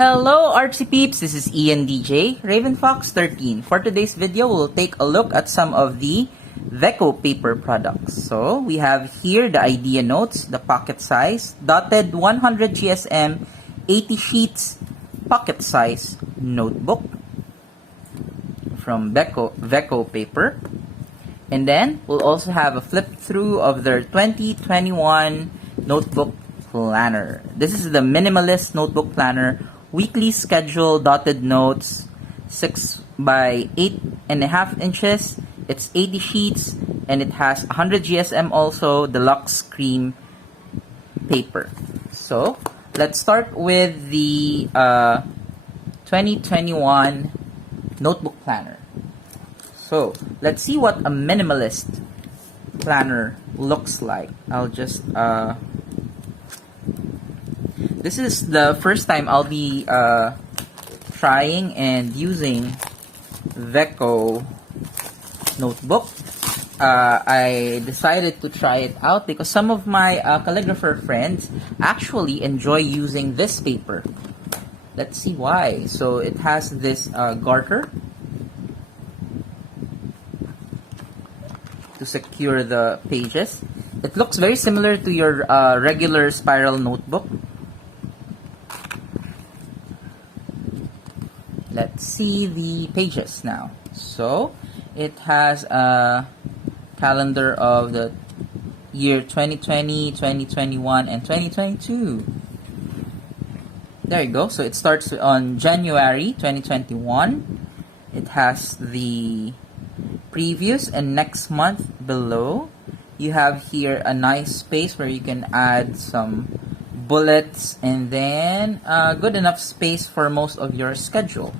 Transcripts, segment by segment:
Hello artsy peeps, this is Ian DJ, RavenFox13. For today's video, we'll take a look at some of the Veco paper products. So, we have here the idea notes, the pocket size, dotted 100 GSM, 80 sheets, pocket size notebook from Veco paper. And then, we'll also have a flip through of their 2021 notebook planner. This is the Minimalist notebook planner, weekly schedule, dotted notes, 6 by 8.5 inches. It's 80 sheets and it has 100 GSM also, deluxe cream paper. So let's start with the 2021 notebook planner. So let's see what a minimalist planner looks like. I'll just this is the first time I'll be trying and using Veco notebook. I decided to try it out because some of my calligrapher friends actually enjoy using this paper. Let's see why. So it has this garter to secure the pages. It looks very similar to your regular spiral notebook. Let's see the pages now. So it has a calendar of the year 2020, 2021, and 2022. There you go. So it starts on January 2021. It has the previous and next month below. You have here a nice space where you can add some bullets and then good enough space for most of your schedule.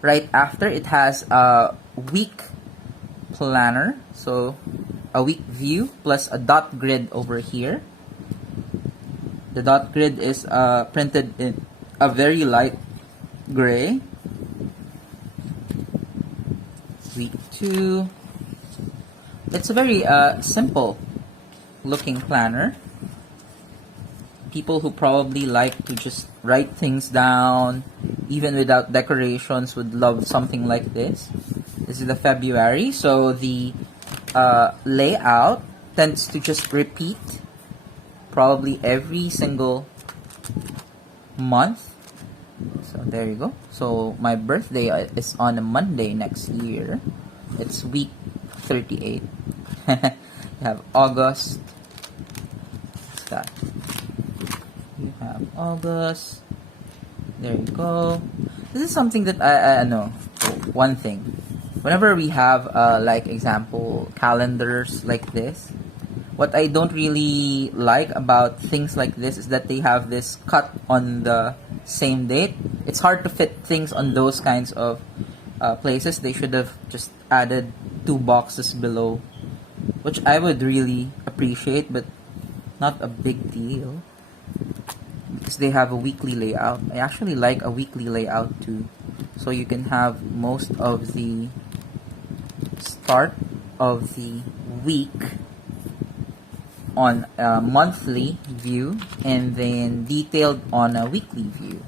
Right after, it has a week planner, so a week view plus a dot grid over here. The dot grid is printed in a very light gray. Week 2. It's a very simple looking planner. People who probably like to just write things down, even without decorations, would love something like this. This is the February, so the layout tends to just repeat probably every single month. So there you go. So my birthday is on a Monday next year. It's week 38. You have August. What's that? You have August. There you go. This is something that I know. One thing. Whenever we have, like example, calendars like this, what I don't really like about things like this is that they have this cut on the same date. It's hard to fit things on those kinds of places. They should have just added 2 boxes below, which I would really appreciate, but not a big deal. Because they have a weekly layout. I actually like a weekly layout too. So you can have most of the start of the week on a monthly view and then detailed on a weekly view.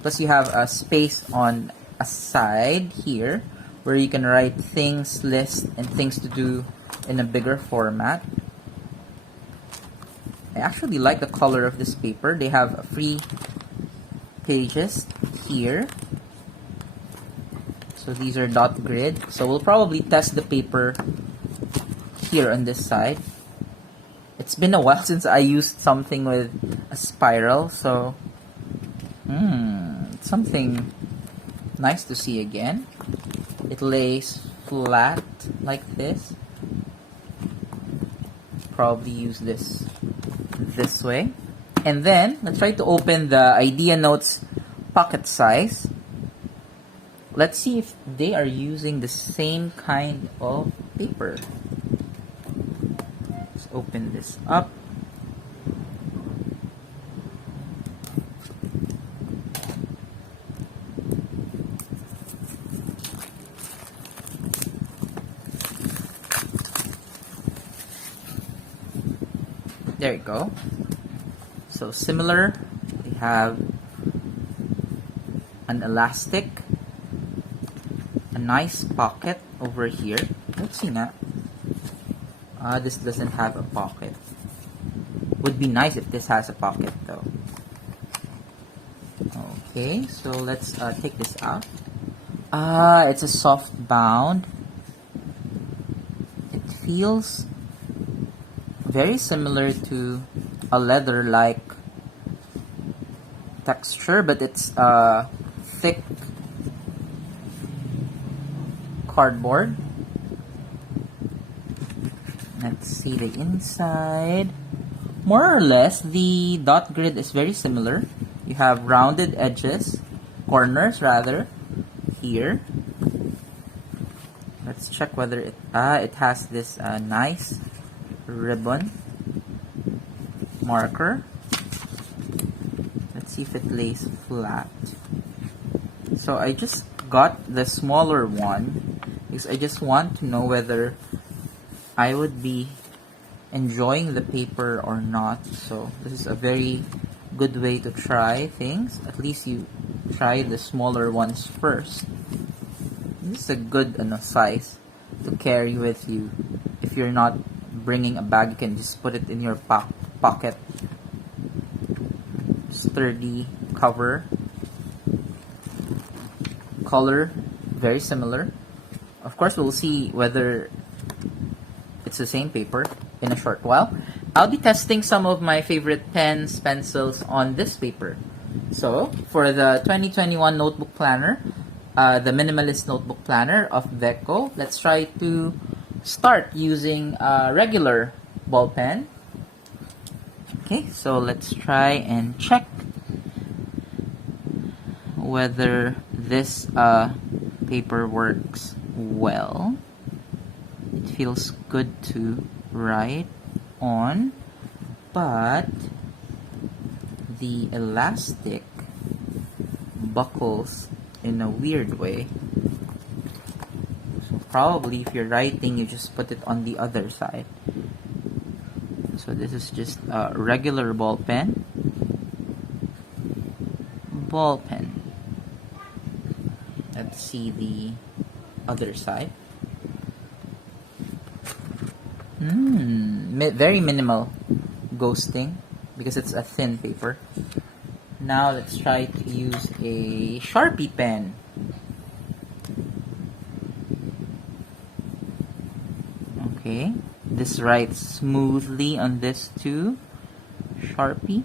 Plus you have a space on a side here where you can write things, lists, and things to do in a bigger format. I actually like the color of this paper. They have free pages here. So these are dot grid. So we'll probably test the paper here on this side. It's been a while since I used something with a spiral, so it's something nice to see again. It lays flat like this. Probably use this way. And then let's try to open the idea notes pocket size. Let's see if they are using the same kind of paper. Let's open this up. There you go. So similar, we have an elastic, a nice pocket over here. Let's see nga. This doesn't have a pocket. Would be nice if this has a pocket though. Okay, so let's take this out. It's a soft bound. It feels very similar to a leather-like texture, but it's thick cardboard. Let's see the inside. More or less, the dot grid is very similar. You have rounded edges, corners rather, here. Let's check whether it has this nice ribbon marker. Let's see if it lays flat. So I just got the smaller one because I just want to know whether I would be enjoying the paper or not. So this is a very good way to try things. At least you try the smaller ones first. This is a good size to carry with you. If you're not bringing a bag, you can just put it in your pocket. Sturdy cover. Color, very similar. Of course, we'll see whether it's the same paper in a short while. I'll be testing some of my favorite pens, pencils on this paper. So, for the 2021 notebook planner, the Minimalist notebook planner of Veco, let's try to start using a regular ball pen. Okay, so let's try and check whether this paper works well. It feels good to write on, but the elastic buckles in a weird way. So probably if you're writing, you just put it on the other side. So this is just a regular ball pen. Ball pen. Let's see the other side. Very minimal ghosting because it's a thin paper. Now let's try to use a Sharpie pen. Okay, this writes smoothly on this too. Sharpie.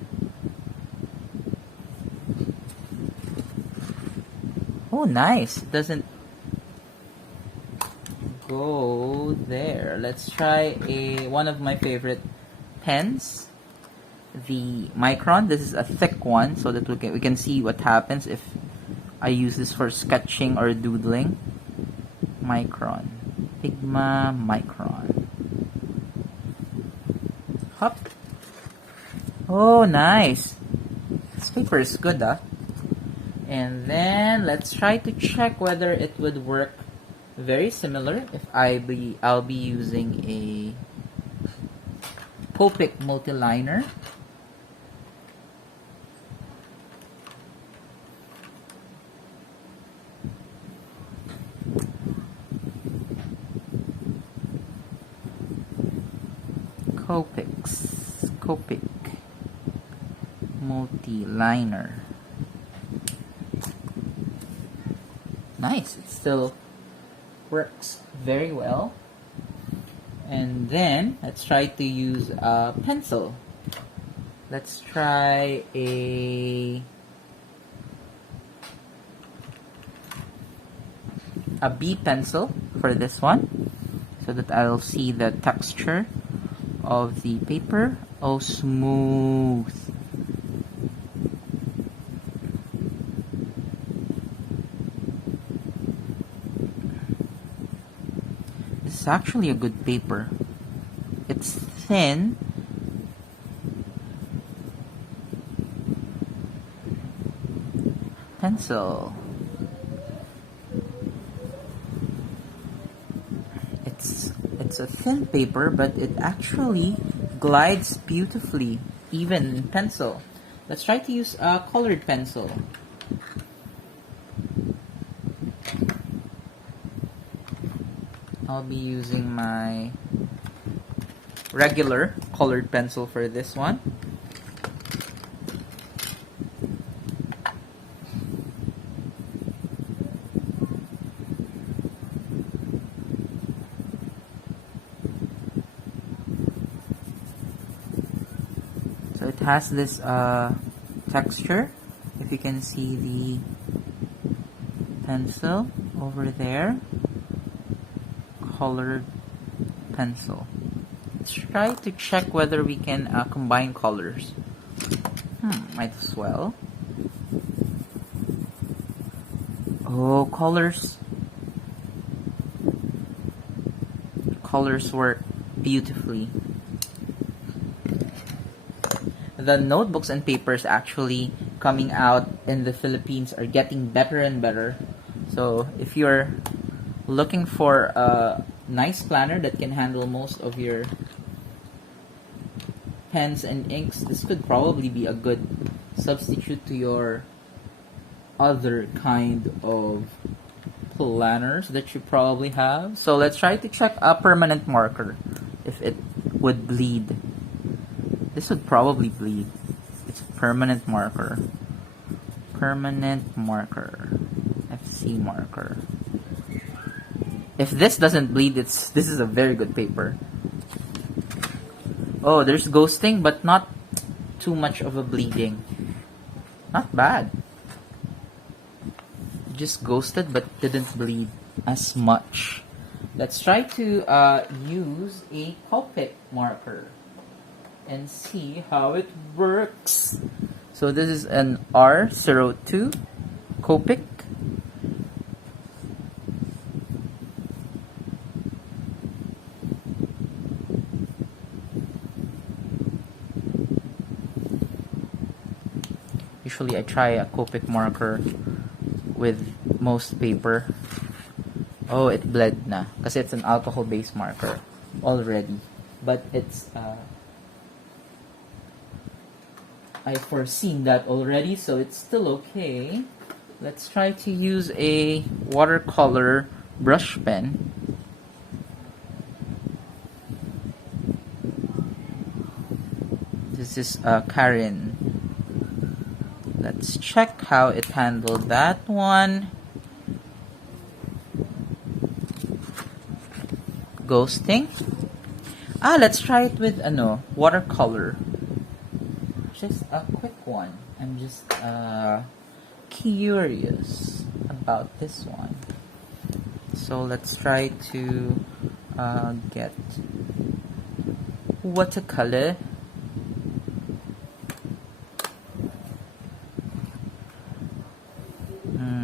Oh, nice. It doesn't go there. Let's try one of my favorite pens, the Micron. This is a thick one, so that we can see what happens if I use this for sketching or doodling. Micron, Pigma Micron. Hop. Oh, nice. This paper is good, And then let's try to check whether it would work very similar if I'll be using a Copic multiliner. Copic multiliner. Nice, it still works very well. And then let's try to use a pencil. Let's try a B pencil for this one, so that I'll see the texture of the paper. Oh, smooth. This is actually a good paper. It's thin. Pencil. It's a thin paper, but it actually glides beautifully, even in pencil. Let's try to use a colored pencil. I'll be using my regular colored pencil for this one. So it has this texture. If you can see the pencil over there, colored pencil. Let's try to check whether we can combine colors. Might as well. Oh, colors work beautifully. The notebooks and papers actually coming out in the Philippines are getting better and better. So if you're looking for a nice planner that can handle most of your pens and inks, this could probably be a good substitute to your other kind of planners that you probably have. So let's try to check a permanent marker if it would bleed. This would probably bleed. It's a permanent marker. Permanent marker. FC marker. If this doesn't bleed, this is a very good paper. Oh, there's ghosting, but not too much of a bleeding. Not bad. Just ghosted, but didn't bleed as much. Let's try to use a Copic marker and see how it works. So this is an R02 Copic. Usually I try a Copic marker with most paper. Oh, it bled na kasi it's an alcohol-based marker already. But it's I foreseen that already, so it's still okay. Let's try to use a watercolor brush pen. This is Karen. Let's check how it handled that one. Ghosting. Let's try it with watercolor. Just a quick one. I'm just curious about this one. So let's try to get watercolor.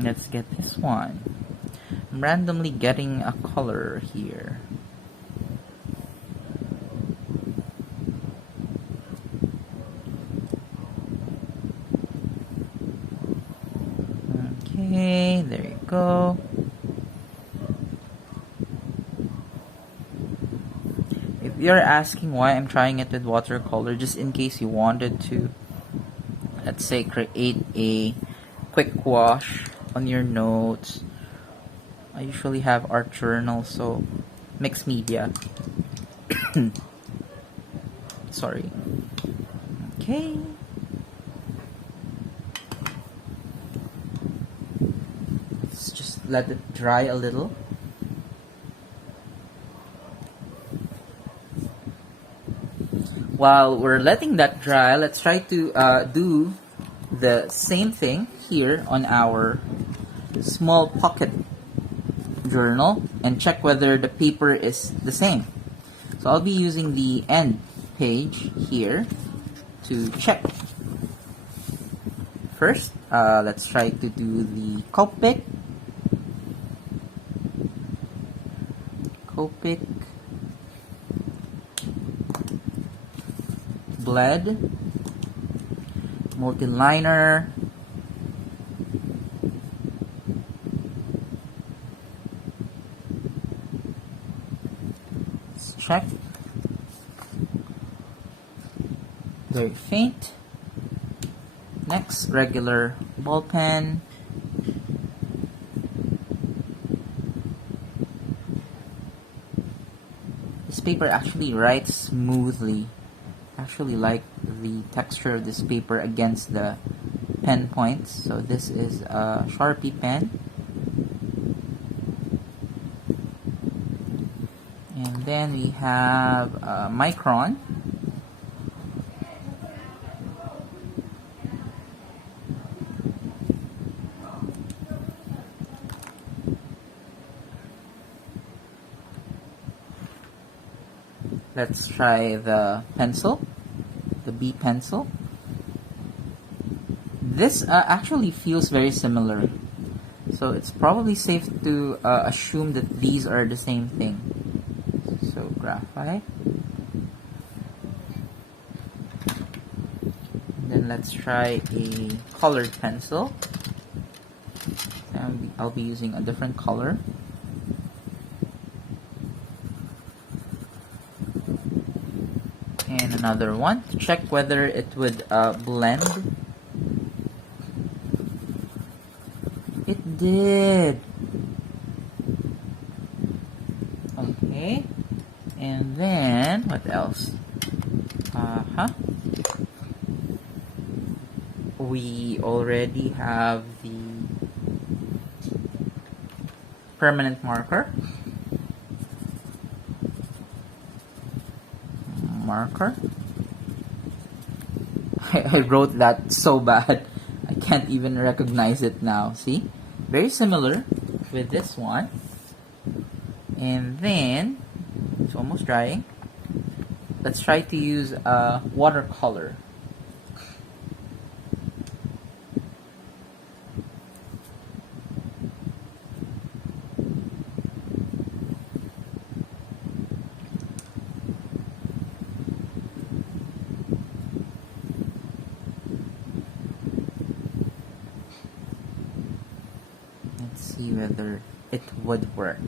Let's get this one. I'm randomly getting a color here. Okay, there you go. If you're asking why I'm trying it with watercolor, just in case you wanted to, let's say, create a quick wash on your notes. I usually have art journal, so mixed media. Sorry. Okay. Let's just let it dry a little. While we're letting that dry, let's try to do the same thing here on our small pocket journal and check whether the paper is the same. So I'll be using the end page here to check. First, let's try to do the Copic. Copic. Bled. Multi-liner. Let's check. Very faint. Next, regular ball pen. paper actually writes smoothly. I actually like the texture of this paper against the pen points. So this is a Sharpie pen. And then we have Micron. Let's try the pencil, the B pencil. This actually feels very similar. So it's probably safe to assume that these are the same thing. So graphite. And then let's try a colored pencil. And I'll be using a different color. And another one to check whether it would blend. It did. Okay. And then what else? We already have the permanent marker. I wrote that so bad I can't even recognize it now. See? Very similar with this one. And then it's almost drying. Let's try to use watercolor. See whether it would work.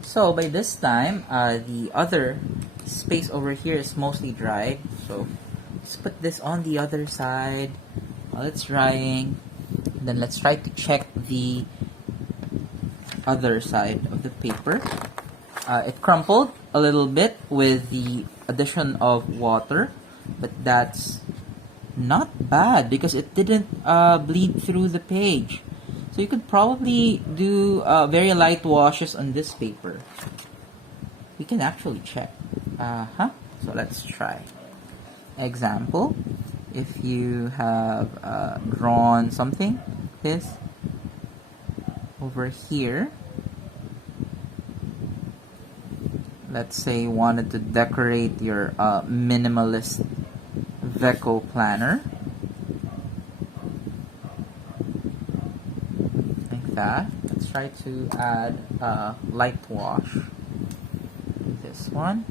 So by this time, the other space over here is mostly dried. So let's put this on the other side while it's drying. Then let's try to check the other side of the paper. It crumpled a little bit with the addition of water, but that's not bad because it didn't bleed through the page. So you could probably do very light washes on this paper. We can actually check. So let's try. Example, if you have drawn something, this over here. Let's say you wanted to decorate your minimalist Veco planner. Let's try to add a light wash. This one.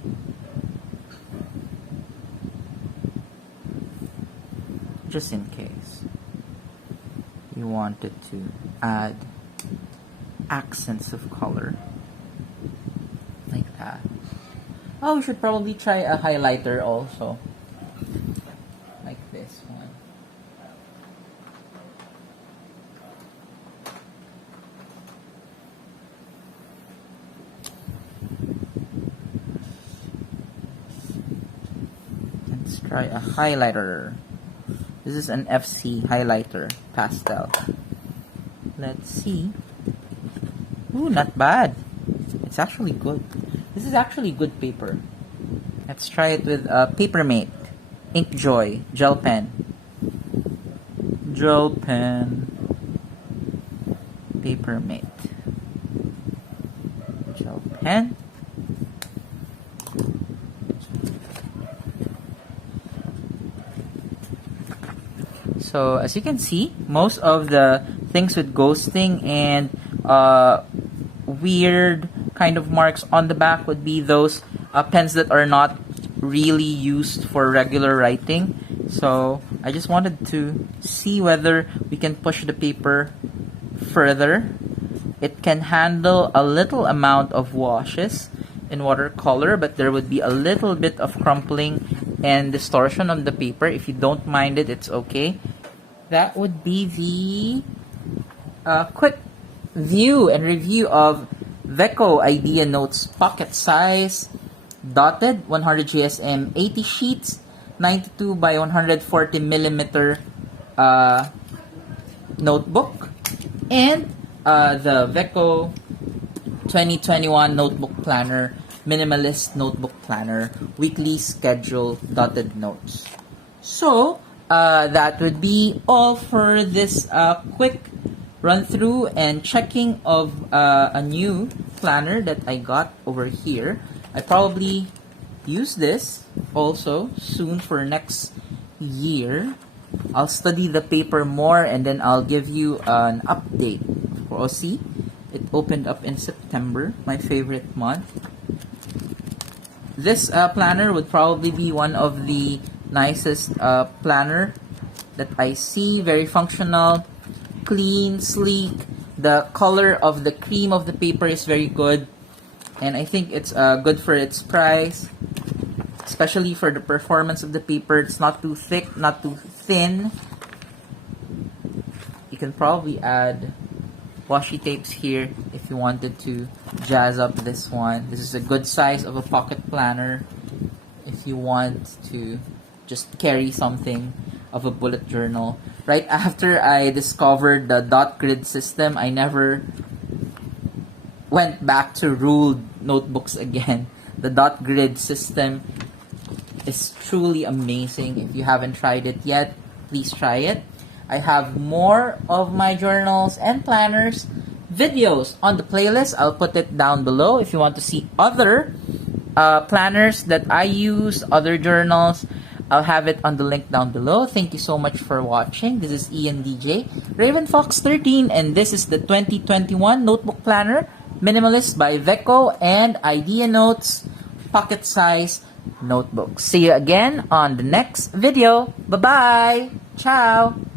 Just in case you wanted to add accents of color. Like that. Oh, we should probably try a highlighter also. Like this one. Try a highlighter. This is an FC highlighter pastel. Let's see. Ooh, not bad. It's actually good. This is actually good paper. Let's try it with Papermate Ink Joy gel pen. Gel pen. Papermate gel pen. So as you can see, most of the things with ghosting and weird kind of marks on the back would be those pens that are not really used for regular writing. So I just wanted to see whether we can push the paper further. It can handle a little amount of washes in watercolor, but there would be a little bit of crumpling and distortion on the paper. If you don't mind it, it's okay. That would be the quick view and review of Veco Idea Notes Pocket Size dotted 100 GSM 80 sheets, 92 by 140 millimeter notebook, and the Veco 2021 notebook planner, minimalist notebook planner, weekly schedule dotted notes. So that would be all for this quick run through and checking of a new planner that I got over here. I probably use this also soon for next year. I'll study the paper more and then I'll give you an update. Oh, see, it opened up in September, my favorite month. This planner would probably be one of the nicest planner that I see. Very functional, clean, sleek. The color of the cream of the paper is very good, and I think it's good for its price, especially for the performance of the paper. It's not too thick, not too thin. You can probably add washi tapes here if you wanted to jazz up this one. This is a good size of a pocket planner if you want to just carry something of a bullet journal. Right after I discovered the dot grid system, I never went back to ruled notebooks again. The dot grid system is truly amazing. If you haven't tried it yet, please try it. I have more of my journals and planners videos on the playlist. I'll put it down below. If you want to see other planners that I use, other journals, I'll have it on the link down below. Thank you so much for watching. This is Ian DJ, Raven Fox 13, and this is the 2021 Notebook Planner, Minimalist by Veco and Idea Notes Pocket Size Notebook. See you again on the next video. Bye-bye. Ciao.